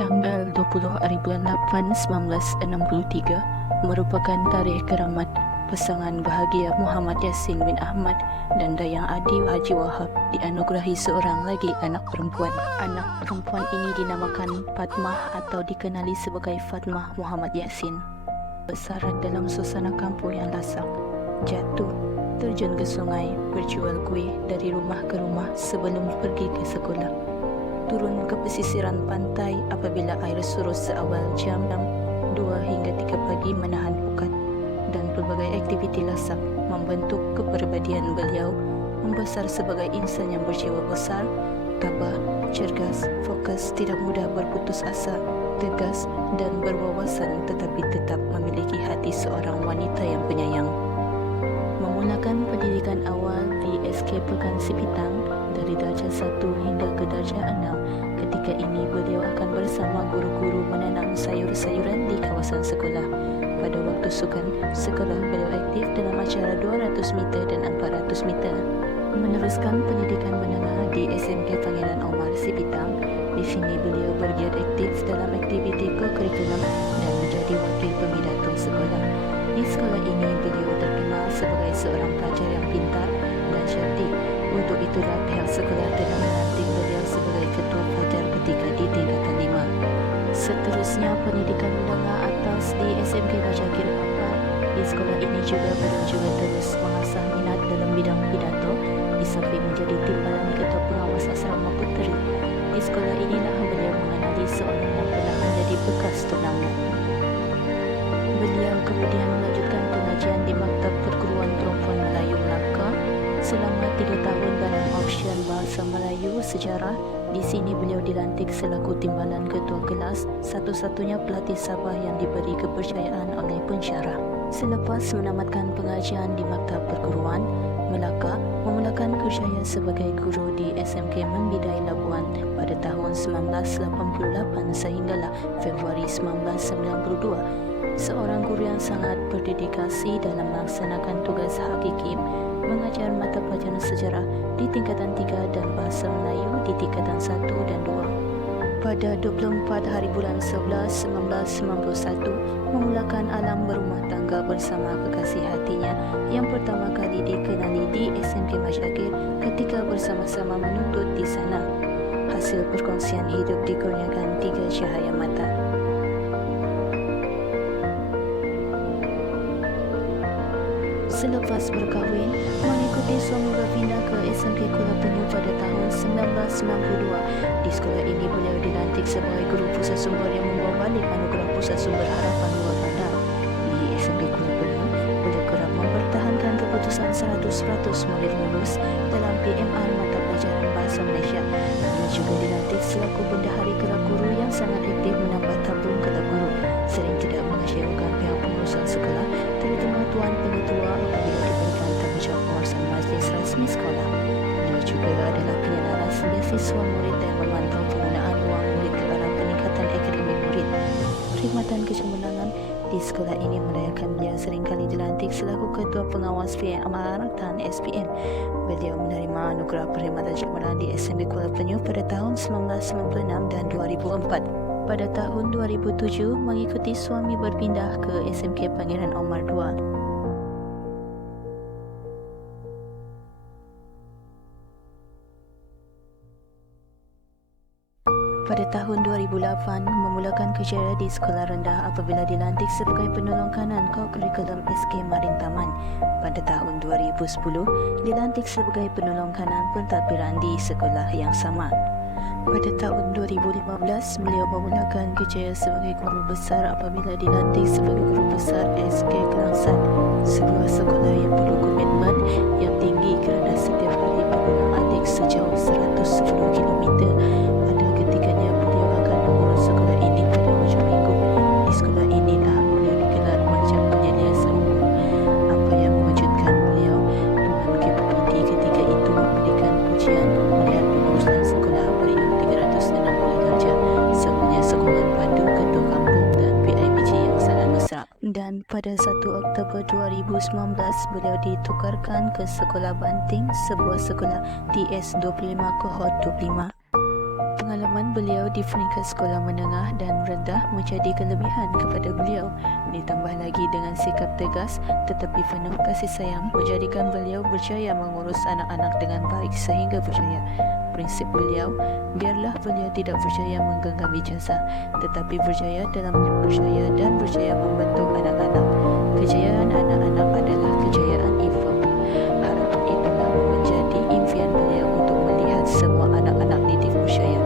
Tanggal 20 hari bulan 8 1963 merupakan tarikh keramat pasangan bahagia Muhammad Yassin bin Ahmad dan Dayang Adi Haji Wahab dianugerahi seorang lagi anak perempuan. Anak perempuan ini dinamakan Fatmah atau dikenali sebagai Fatmah Muhammad Yassin. Besar dalam suasana kampung yang lasak, jatuh, terjun ke sungai, berjual kuih dari rumah ke rumah sebelum pergi ke sekolah. Turun ke pesisiran pantai apabila air surut seawal jam 2 hingga 3 pagi menahan ukat, dan pelbagai aktiviti lasak membentuk kepribadian beliau membesar sebagai insan yang berjiwa besar, tabah, cergas, fokus, tidak mudah berputus asa, tegas dan berwawasan, tetapi tetap memiliki hati seorang wanita yang penyayang. Memulakan pendidikan awal di SK Pekan Sipitang dari darjah 1 hingga ke darjah 6. Ketika ini beliau akan bersama guru-guru menanam sayur-sayuran di kawasan sekolah. Pada waktu sukan sekolah, beliau aktif dalam acara 200 meter dan 400 meter. Meneruskan pendidikan menengah di SMK Pangeran Omar Sipitang. Di sini beliau bergiat aktif dalam aktiviti ko-kurikulum dan menjadi wakil pembidato sekolah. Di sekolah ini beliau terkenal sebagai seorang pelajar yang pintar dan cerdik. Untuk itulah pihak sekolah telah melantik beliau sebagai ketua pelajar ketika di tingkatan 5. Seterusnya pendidikan menengah atas di SMK Bajakir Kapal. Di sekolah ini juga beliau juga terus mengasah minat dalam bidang pidato, di samping menjadi timbalan ketua pengawas asrama puteri. Di sekolah inilah beliau mengenali seorang yang pernah menjadi bekas tunangan. Beliau kemudian melanjutkan pengajian di Maktab Perguruan Perempuan Melayu Melaka selama 3 tahun dalam option Bahasa Melayu Sejarah. Di sini beliau dilantik selaku timbalan ketua kelas, satu-satunya pelatih Sabah yang diberi kepercayaan oleh pensyarah. Selepas menamatkan pengajian di Maktab Perguruan Melaka, memulakan kerjaya sebagai guru di SMK Membidai Labuan pada tahun 1988 sehinggalah Februari 1992. Seorang guru yang sangat berdedikasi dalam melaksanakan tugas hakiki mengajar mata pelajaran sejarah di tingkatan 3 dan Bahasa Melayu di tingkatan 1 dan 2. Pada 24 hari bulan 11 1991, memulakan alam berumah tangga bersama kekasih hatinya yang pertama kali dikenali di SMK Masyakir ketika bersama-sama menuntut di sana. Hasil perkongsian hidup dikurniakan 3 cahaya mata. Selepas berkahwin, mengikuti suami berpindah ke SMK Kuala Penyu pada tahun 1992. Di sekolah ini beliau dilantik sebagai guru pusat sumber yang membawa balik anugerah pusat sumber harapan luar bandar. Di SMK Kuala Penyu, beliau kerap mempertahankan keputusan 100% murid lulus dalam PMR mata pelajaran Bahasa Malaysia. Beliau juga dilantik selaku bendahari kelab guru yang sangat aktif menambah tabung kelab guru, sering tidak mengecewakan pihak pengurusan sekolah, terutama Tuan Pengetua apabila diberikan tanggungjawab pengurusan majlis rasmi sekolah. Beliau juga adalah penyenaras beasiswa murid dan memantau penggunaan wang murid ke arah peningkatan akademik murid. Perkhidmatan kecemerlangan di sekolah ini merayakan beliau seringkali dilantik selaku ketua pengawas PMR dan SPM. Beliau menerima anugerah perkhidmatan kecemerlangan di SMK Kuala Penyu pada tahun 1996 dan 2004. Pada tahun 2007, mengikuti suami berpindah ke SMK Pangeran Omar II. Pada tahun 2008, memulakan kerjaya di sekolah rendah apabila dilantik sebagai penolong kanan ko-kurikulum SK Marin Taman. Pada tahun 2010, dilantik sebagai penolong kanan pentadbiran di sekolah yang sama. Pada tahun 2015, beliau memulakan kerjaya sebagai guru besar apabila dilantik sebagai guru besar SK Kelangsat, sebuah sekolah yang perlu komitmen yang tinggi kerana setiap hari berulang alik sejauh 110 km. Pada ketikanya beliau akan mengurus sekolah ini pada hujung minggu. Di sekolah inilah beliau digelar macam penyelia seumur. Apa yang mengejutkan beliau, Tuan KPPD ketika itu memberikan pujian melihat pengurusan sekolah beriung 360 darjah, semuanya sokongan pandu ketua kampung dan PIBG yang sangat besar. Dan pada 1 Oktober 2019, beliau ditukarkan ke Sekolah Banting, sebuah sekolah TS25 Kohort 25. Pengalaman beliau di peringkat sekolah menengah dan rendah menjadi kelebihan kepada beliau. Ditambah lagi dengan sikap tegas tetapi penuh kasih sayang menjadikan beliau berjaya mengurus anak-anak dengan baik sehingga berjaya. Prinsip beliau, biarlah beliau tidak berjaya menggenggam ijazah, tetapi berjaya dalam berjaya dan berjaya membentuk anak-anak. Kejayaan anak-anak adalah kejayaan ibu. Harapan itulah menjadi impian beliau untuk melihat semua anak-anak didik berjaya.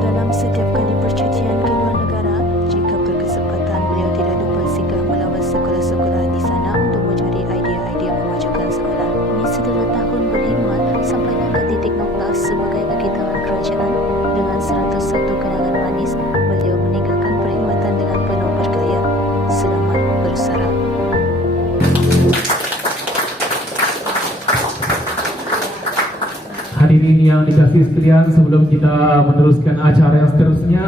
Dalam setiap kali percutian ke luar negara, jika berkesempatan beliau tidak lupa singgah melawat sekolah-sekolah di sana untuk mencari idea-idea memajukan sekolah. Di setelah tahun berkhidmat, sampailah ke titik nokta sebagai kaki tangan kerajaan. Dengan 101 kenangan manis, beliau meninggalkan perkhidmatan dengan penuh bergaya. Selamat bersara. Hadirin yang dikasihi sekalian, sebelum kita meneruskan acara yang seterusnya,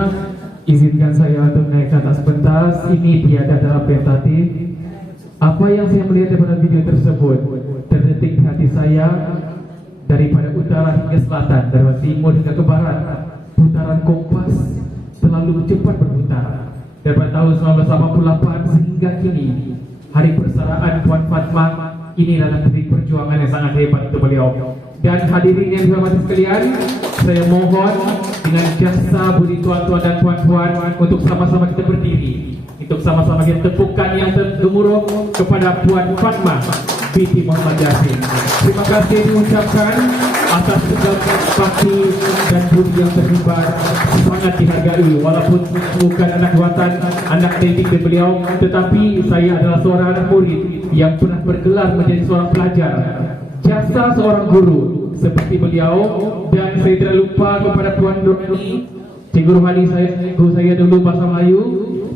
izinkan saya untuk naik ke atas pentas. Ini tiada dalam tentatif. Apa yang saya melihat daripada video tersebut terdetik di hati saya. Daripada utara hingga selatan, dari timur hingga ke barat, putaran kompas terlalu cepat berputar. Daripada tahun 1988 sehingga kini, hari persaraan Puan Fatma ini adalah titik perjuangan yang sangat hebat untuk beliau. Dan hadirin yang dihormati sekalian, saya mohon dengan jasa budi tuan-tuan dan puan-puan untuk sama-sama kita berdiri, untuk sama-sama kita tepukan yang tergemuruh kepada Puan Fatma PT Muhammad Yassin. Terima kasih diucapkan atas segala bakti dan budi yang terlibat, sangat dihargai walaupun bukan anak buatan, anak didik dari beliau, tetapi saya adalah seorang anak murid yang pernah bergelar menjadi seorang pelajar. Jasa seorang guru seperti beliau, dan saya tidak lupa kepada Tuan Rohani, Cikgu Rohani guru saya dulu bahasa Melayu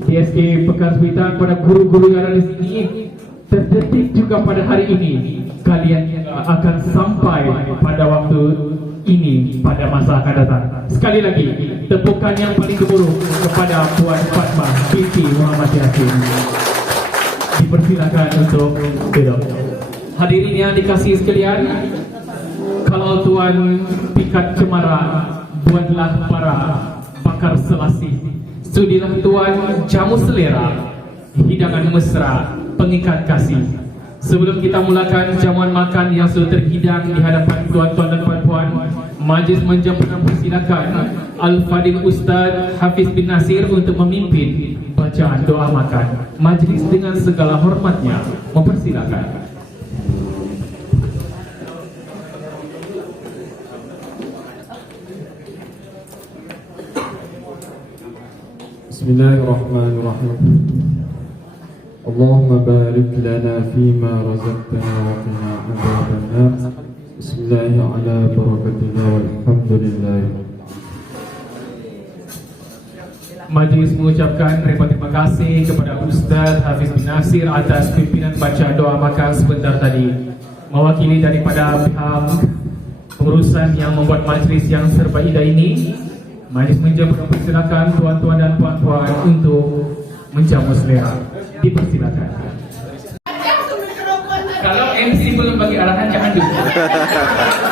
di SK Pekan Sepitan, pada guru-guru yang ada di sini. Terdetik juga pada hari ini kalian akan sampai pada waktu ini pada masa akan datang. Sekali lagi tepukan yang paling gemuruh kepada Puan Fatma binti Muhammad Yassin. Dipersilakan untuk duduk. Hadirin yang dikasihi sekalian, kalau Tuan Pikat Cemara buatlah para pakar selasih, sudilah Tuan jamu selera, hidangan mesra, pengikat kasih. Sebelum kita mulakan jamuan makan yang sudah terhidang di hadapan tuan-tuan dan puan-puan, majlis menjemput persilakan Al-Fadil Ustaz Hafiz bin Nasir untuk memimpin bacaan doa makan. Majlis dengan segala hormatnya mempersilakan. Bismillahirrahmanirrahim. Allahumma barik lana fima razaqtana wa qina adzabannar. Bismillahirrahmanirrahim ala barakatillah walhamdulillah. Majlis mengucapkan terima kasih kepada Ustaz Hafiz bin Nasir atas pimpinan baca doa makan sebentar tadi. Mewakili daripada pihak pengurusan yang membuat majlis yang serba indah ini, majlis mempersilakan tuan-tuan dan puan-puan untuk menjamu selera. Dipersilakan. Kalau MC belum bagi arahan jangan dulu.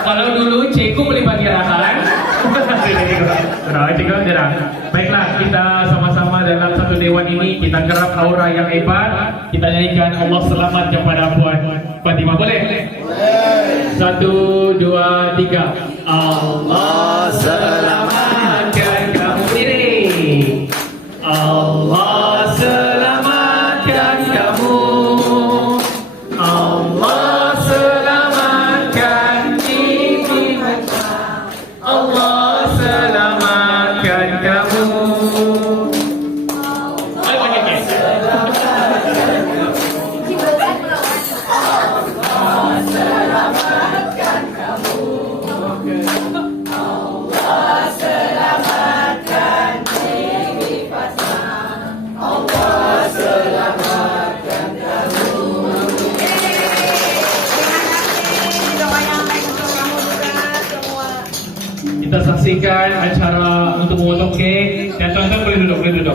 Kalau dulu cikgu boleh bagi arahan. Baiklah, kita sama-sama dalam satu dewan ini kita gerap aura yang hebat. Kita nyanyikan Allah selamat kepada Puan Fatimah. Boleh? 1, 2, 3. Allah selamatkan kamu diri. Allah selamatkan kamu. Allah selamatkan diri. Allah selamatkan kamu. Kita saksikan acara untuk memotong kek, dan tuan-tuan boleh duduk.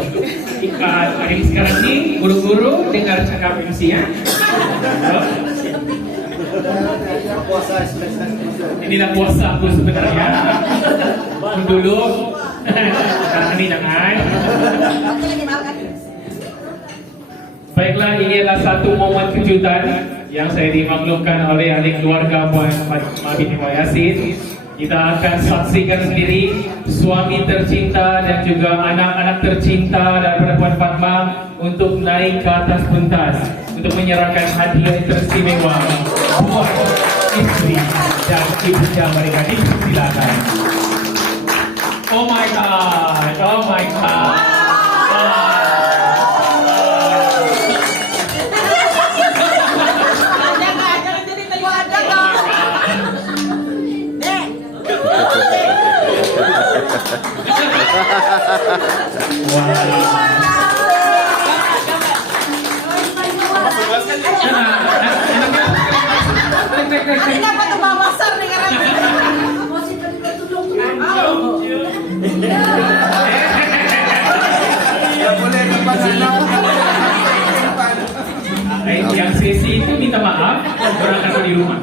Hari sekarang ini guru-guru dengar cakap MC ya. Inilah puasa aku sebenarnya. Dulu, sekarang ini jangan. Baiklah, ini adalah satu momen kejutan yang saya dimaklumkan oleh ahli keluarga Puan Fatimah binti Yassin. Kita akan saksikan sendiri suami tercinta dan juga anak-anak tercinta daripada Puan Fatma untuk naik ke atas pentas untuk menyerahkan hadiah teristimewa buat istri dan ibunya mereka. Dipersilakan. Oh my God, oh my God. Jangan jadi tayu ada kok. Ini apa tuh bawa besar nih karena Yang sesi itu minta maaf, orang akan di rumah.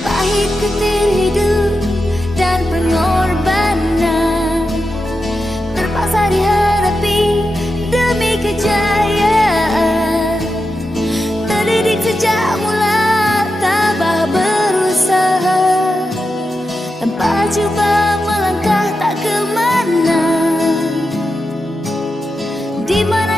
Pahit ketir hidup dan pengorbanan terpaksa dihadapi demi kejayaan. Terdidik sejak mula tabah berusaha di mana